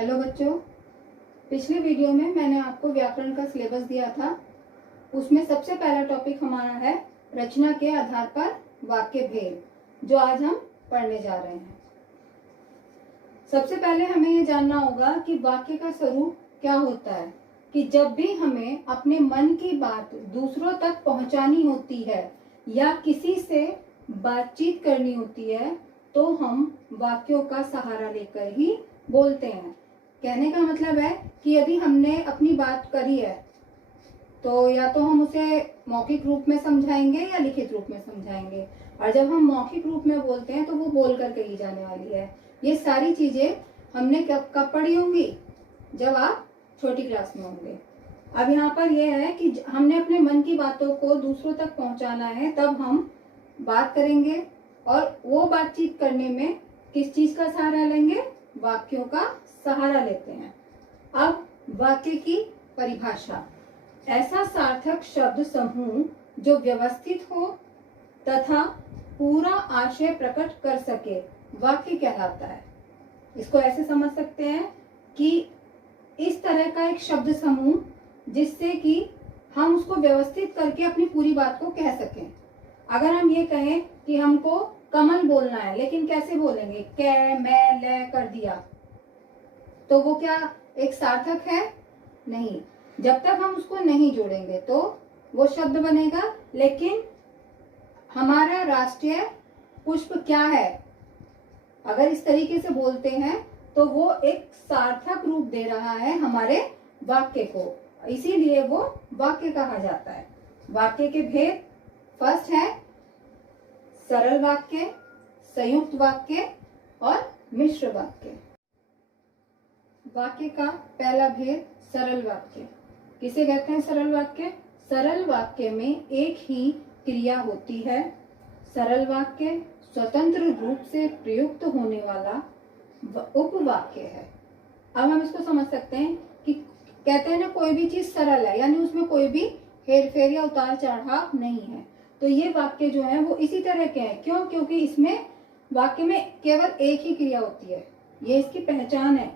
Hello बच्चों, पिछले video में मैंने आपको व्याकरण का सिलेबस दिया था। उसमें सबसे पहला टॉपिक हमारा है रचना के आधार पर वाक्य भेद, जो आज हम पढ़ने जा रहे हैं। सबसे पहले हमें ये जानना होगा कि वाक्य का स्वरूप क्या होता है। कि जब भी हमें अपने मन की बात दूसरों तक पहुंचानी होती है या किसी से बातचीत करनी होती है तो हम वाक्यों का सहारा लेकर ही बोलते हैं। कहने का मतलब है कि यदि हमने अपनी बात करी है तो या तो हम उसे मौखिक रूप में समझाएंगे या लिखित रूप में समझाएंगे, और जब हम मौखिक रूप में बोलते हैं तो वो बोलकर कही जाने वाली है। ये सारी चीजें हमने कब पढ़ी होंगी? जब आप छोटी क्लास में होंगे। अब यहाँ पर यह है कि हमने अपने मन की बातों को दूसरों तक पहुंचाना है, तब हम बात करेंगे और वो बातचीत करने में किस चीज का सहारा लेंगे? वाक्यों का सहारा लेते हैं। अब वाक्य की परिभाषा: ऐसा सार्थक शब्द समूह जो व्यवस्थित हो तथा पूरा आशय प्रकट कर सके, वाक्य कहलाता है। इसको ऐसे समझ सकते हैं कि इस तरह का एक शब्द समूह जिससे कि हम उसको व्यवस्थित करके अपनी पूरी बात को कह सकें। अगर हम ये कहें कि हमको कमल बोलना है, लेकिन कैसे बोलेंगे? कै मैं ले कर दिया, तो वो क्या एक सार्थक है? नहीं। जब तक हम उसको नहीं जोड़ेंगे तो वो शब्द बनेगा, लेकिन हमारा राष्ट्रीय पुष्प क्या है? अगर इस तरीके से बोलते हैं तो वो एक सार्थक रूप दे रहा है हमारे वाक्य को, इसीलिए वो वाक्य कहा जाता है। वाक्य के भेद: फर्स्ट है सरल वाक्य, संयुक्त वाक्य और मिश्र वाक्य। वाक्य का पहला भेद सरल वाक्य। किसे कहते हैं सरल वाक्य? सरल वाक्य में एक ही क्रिया होती है। सरल वाक्य स्वतंत्र रूप से प्रयुक्त होने वाला उपवाक्य है। अब हम इसको समझ सकते हैं कि कहते हैं ना, कोई भी चीज सरल है, यानी उसमें कोई भी हेर फेर या उतार चढ़ाव नहीं है। तो ये वाक्य जो है वो इसी तरह के हैं। क्यों? क्योंकि इसमें वाक्य में केवल एक ही क्रिया होती है। ये इसकी पहचान है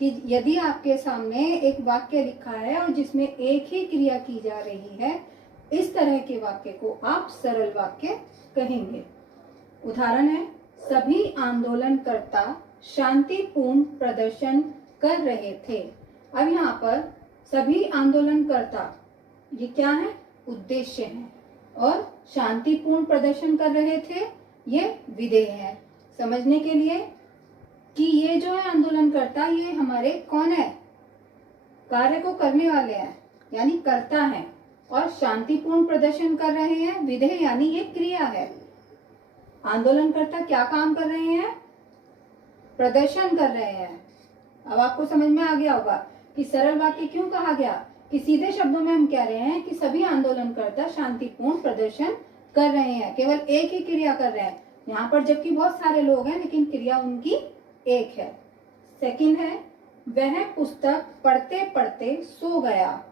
कि यदि आपके सामने एक वाक्य लिखा है और जिसमें एक ही क्रिया की जा रही है, इस तरह के वाक्य को आप सरल वाक्य कहेंगे। उदाहरण है, सभी आंदोलनकर्ता शांतिपूर्ण प्रदर्शन कर रहे थे। अब यहाँ पर सभी आंदोलनकर्ता ये क्या है? उद्देश्य है, और शांतिपूर्ण प्रदर्शन कर रहे थे ये विधेय है। समझने के लिए कि ये जो है आंदोलनकर्ता, ये हमारे कौन है? कार्य को करने वाले हैं, यानी कर्ता हैं, और शांतिपूर्ण प्रदर्शन कर रहे हैं, विधेय यानी ये क्रिया है। आंदोलनकर्ता क्या काम कर रहे हैं? प्रदर्शन कर रहे हैं। अब आपको समझ में आ गया होगा कि सरल वाक्य क्यों कहा गया। कि सीधे शब्दों में हम कह रहे हैं कि सभी आंदोलनकर्ता शांतिपूर्ण प्रदर्शन कर रहे हैं, केवल एक ही क्रिया कर रहे हैं यहाँ पर, जबकि बहुत सारे लोग हैं लेकिन क्रिया उनकी एक है। सेकंड है, वह पुस्तक पढ़ते पढ़ते सो गया।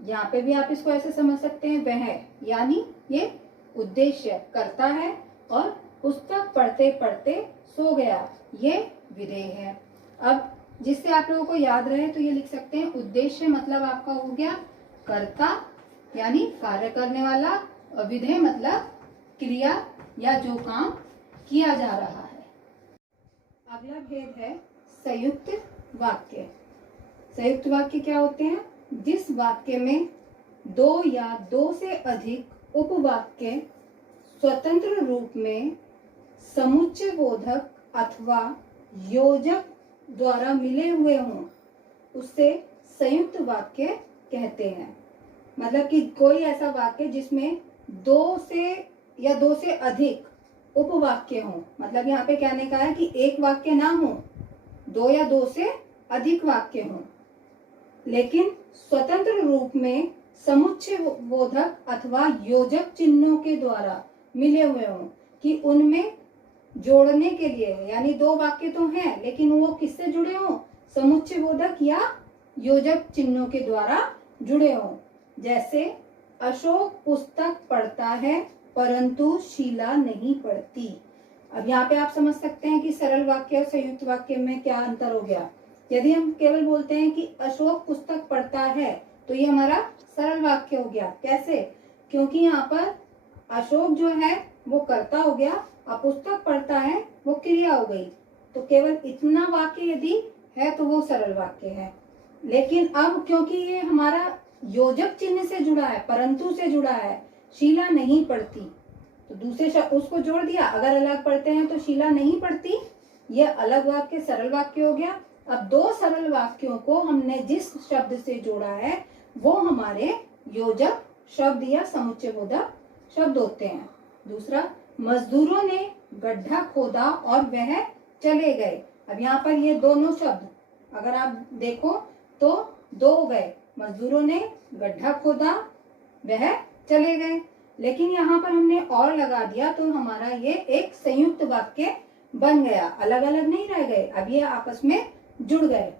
यहाँ पे भी आप इसको ऐसे समझ सकते हैं, वह यानी ये उद्देश्य करता है, और पुस्तक पढ़ते पढ़ते सो गया ये विधेय है। अब जिससे आप लोगों को याद रहे तो ये लिख सकते हैं, उद्देश्य मतलब आपका हो गया कर्ता यानी कार्य करने वाला, और विधेय मतलब क्रिया या जो काम किया जा रहा है। अगला भेद है संयुक्त वाक्य। संयुक्त वाक्य क्या होते हैं? जिस वाक्य में दो या दो से अधिक उपवाक्य स्वतंत्र रूप में समुच्चय बोधक अथवा योजक द्वारा मिले हुए हों, उससे संयुक्त वाक्य कहते हैं। मतलब कि कोई ऐसा वाक्य जिसमें दो से या दो से अधिक उपवाक्य हों, मतलब यहाँ पे कहने का है कि एक वाक्य ना हो, दो या दो से अधिक वाक्य हों, लेकिन स्वतंत्र रूप में समुच्चय बोधक अथवा योजक चिन्हों के द्वारा मिले हुए हों, कि उनमें जोड़ने के लिए, यानी दो वाक्य तो हैं लेकिन वो किससे जुड़े हों? समुच्चय बोधक या योजक चिन्हों के द्वारा जुड़े हों। जैसे अशोक पुस्तक पढ़ता है परंतु शीला नहीं पढ़ती। अब यहाँ पे आप समझ सकते हैं कि सरल वाक्य और संयुक्त वाक्य में क्या अंतर हो गया। यदि हम केवल बोलते हैं कि अशोक पुस्तक पढ़ता है तो ये हमारा सरल वाक्य हो गया। कैसे? क्योंकि यहाँ पर अशोक जो है वो कर्ता हो गया और पुस्तक पढ़ता है वो क्रिया हो गई। तो केवल इतना वाक्य यदि है तो वो सरल वाक्य है। लेकिन अब क्योंकि ये हमारा योजक चिन्ह से जुड़ा है, परंतु से जुड़ा है, शीला नहीं पढ़ती, तो दूसरे शब्द उसको जोड़ दिया। अगर अलग पढ़ते हैं तो शीला नहीं पढ़ती, ये अलग वाक्य सरल वाक्य हो गया। अब दो सरल वाक्यों को हमने जिस शब्द से जोड़ा है वो हमारे योजक शब्द या समुच्चयबोधक शब्द होते हैं। दूसरा, मजदूरों ने गड्ढा खोदा और वह चले गए। अब यहाँ पर ये दोनों शब्द अगर आप देखो तो दो हो गए, मजदूरों ने गड्ढा खोदा वह चले गए। लेकिन यहाँ पर हमने और लगा दिया तो हमारा ये एक संयुक्त वाक्य बन गया, अलग अलग नहीं रह गए, अब ये आपस में जुड़ गए।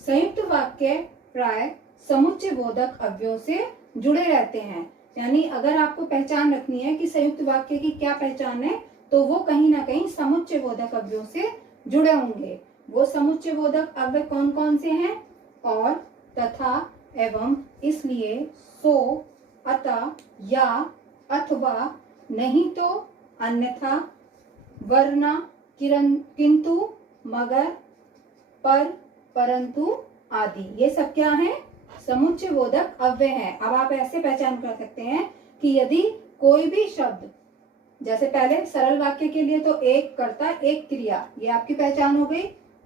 संयुक्त वाक्य प्राय समुच्चयबोधक अवयव से जुड़े रहते हैं। यानी अगर आपको पहचान रखनी है कि संयुक्त वाक्य की क्या पहचान है तो वो कहीं ना कहीं समुच्चयबोधक अवयव से जुड़े होंगे। वो समुच्चयबोधक अवयव कौन कौन से हैं? और, तथा, एवं, इसलिए, सो, अतः, या, अथवा, नहीं तो, अन्यथा, वरना, किंतु, मगर, पर, परंतु आदि, ये सब क्या है? समुच्चयबोधक अव्यय हैं। अब आप ऐसे पहचान कर सकते हैं कि यदि कोई भी शब्द, जैसे पहले सरल वाक्य के लिए तो एक कर्ता एक क्रिया, ये आपकी पहचान हो गई।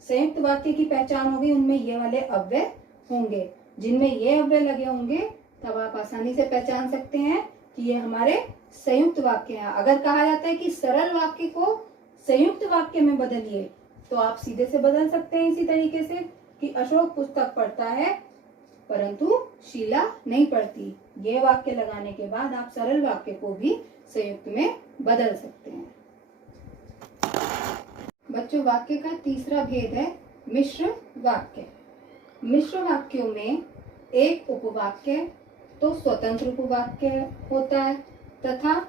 संयुक्त वाक्य की पहचान हो गई, उनमें ये वाले अव्यय होंगे। जिनमें ये अव्यय लगे होंगे तब आप आसानी से पहचान सकते हैं कि ये हमारे संयुक्त वाक्य हैं। अगर कहा जाता है कि सरल वाक्य को संयुक्त वाक्य में बदलिए तो आप सीधे से बदल सकते हैं इसी तरीके से कि अशोक पुस्तक पढ़ता है परंतु शीला नहीं पढ़ती। ये वाक्य लगाने के बाद आप सरल वाक्य को भी संयुक्त में बदल सकते हैं। बच्चों, वाक्य का तीसरा भेद है मिश्र वाक्य। मिश्र वाक्यों में एक उपवाक्य तो स्वतंत्र उपवाक्य होता है तथा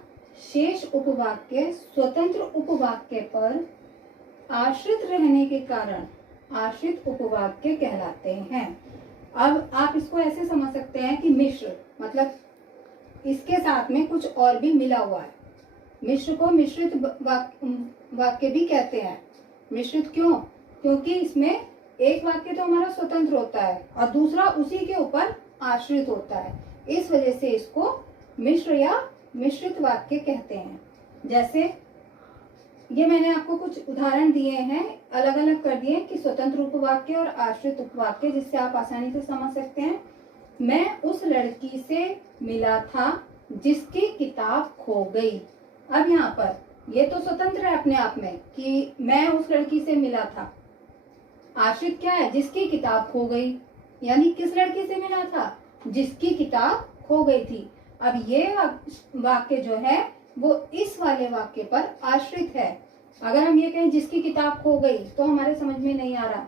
शेष उपवाक्य स्वतंत्र उपवाक्य पर आश्रित रहने के कारण आश्रित उपवाक्य कहलाते हैं। अब आप इसको ऐसे समझ सकते हैं कि मिश्र मतलब इसके साथ में कुछ और भी मिला हुआ है। मिश्र को मिश्रित वाक्य भी कहते हैं। मिश्रित क्यों? क्योंकि इसमें एक वाक्य तो हमारा स्वतंत्र होता है और दूसरा उसी के ऊपर आश्रित होता है, इस वजह से इसको मिश्र या मिश्रित वाक्य कहते हैं। जैसे ये मैंने आपको कुछ उदाहरण दिए हैं, अलग अलग कर दिए कि स्वतंत्र उपवाक्य और आश्रित उपवाक्य, जिससे आप आसानी से समझ सकते हैं। मैं उस लड़की से मिला था जिसकी किताब खो गई। अब यहाँ पर ये तो स्वतंत्र है अपने आप में कि मैं उस लड़की से मिला था। आश्रित क्या है? जिसकी किताब खो गई, यानी किस लड़की से मिला था? जिसकी किताब खो गई थी। अब ये वाक्य जो है वो इस वाले वाक्य पर आश्रित है। अगर हम ये कहें जिसकी किताब खो गई तो हमारे समझ में नहीं आ रहा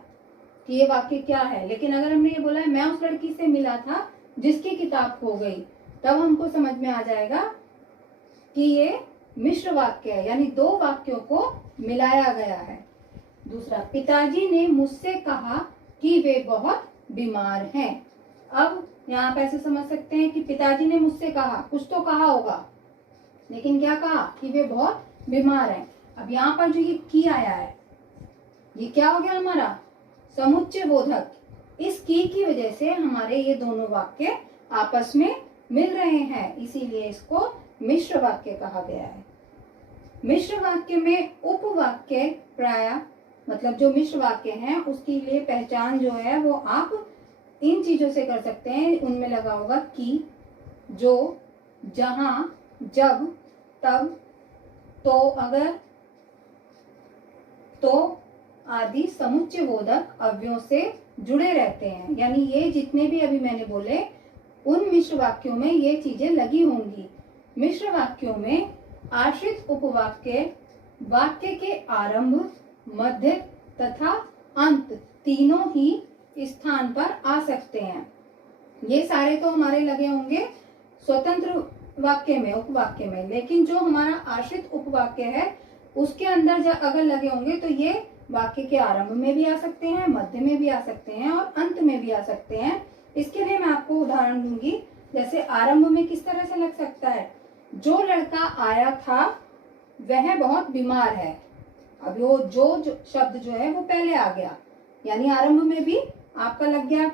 कि ये वाक्य क्या है। लेकिन अगर हमने ये बोला है मैं उस लड़की से मिला था जिसकी किताब खो गई, तब हमको समझ में आ जाएगा कि ये मिश्र वाक्य है, यानी दो वाक्यों को मिलाया गया है। दूसरा, पिताजी ने मुझसे कहा कि वे बहुत बीमार हैं। अब यहाँ पे ऐसे समझ सकते हैं कि पिताजी ने मुझसे कहा, कुछ तो कहा होगा, लेकिन क्या कहा? कि वे बहुत बीमार हैं। अब यहाँ पर जो ये की आया है ये क्या हो गया? हमारा समुच्चयबोधक। इस की वजह से हमारे ये दोनों वाक्य आपस में मिल रहे हैं, इसीलिए इसको मिश्र वाक्य कहा गया है। मिश्र वाक्य में उपवाक्य प्राय मतलब जो मिश्र वाक्य हैं उसके लिए पहचान जो है वो आप इन चीजों से कर सकते हैं। उनमें लगा होगा कि, जो, जहां, जब, तब, तो, अगर, तो आदि समुच्चयबोधक अवयवों से जुड़े रहते हैं। यानी ये जितने भी अभी मैंने बोले उन मिश्र वाक्यों में ये चीजें लगी होंगी। मिश्र वाक्यों में आश्रित उपवाक्य वाक्य के आरंभ, मध्य तथा अंत तीनों ही स्थान पर आ सकते हैं। ये सारे तो हमारे लगे होंगे स्वतंत्र वाक्य में, उपवाक्य में, लेकिन जो हमारा आश्रित उपवाक्य है उसके अंदर अगर लगे होंगे तो ये वाक्य के आरंभ में भी आ सकते हैं, मध्य में भी आ सकते हैं और अंत में भी आ सकते हैं। इसके लिए मैं आपको उदाहरण दूंगी। जैसे आरंभ में किस तरह से लग सकता है, जो लड़का आया था वह बहुत बीमार है। अब वो जो शब्द जो है वो पहले आ गया, यानी आरंभ में भी आपका लग गया।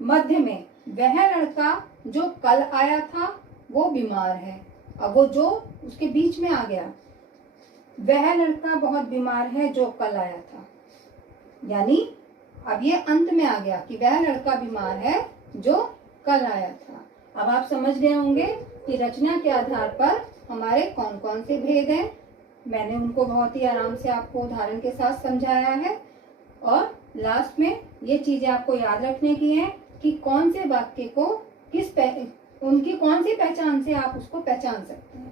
मध्य में वह लड़का जो कल आया था वो बीमार है। अब वो जो उसके बीच में आ गया, वह लड़का बहुत बीमार है जो कल आया था, यानी अब ये अंत में आ गया कि वह लड़का बीमार है जो कल आया था। अब आप समझ गए होंगे कि रचना के आधार पर हमारे कौन कौन से भेद हैं। मैंने उनको बहुत ही आराम से आपको उदाहरण के साथ समझाया है। और लास्ट में ये चीजें आपको याद रखने की है कि कौन से वाक्य को उनकी कौन सी पहचान से आप उसको पहचान सकते हैं।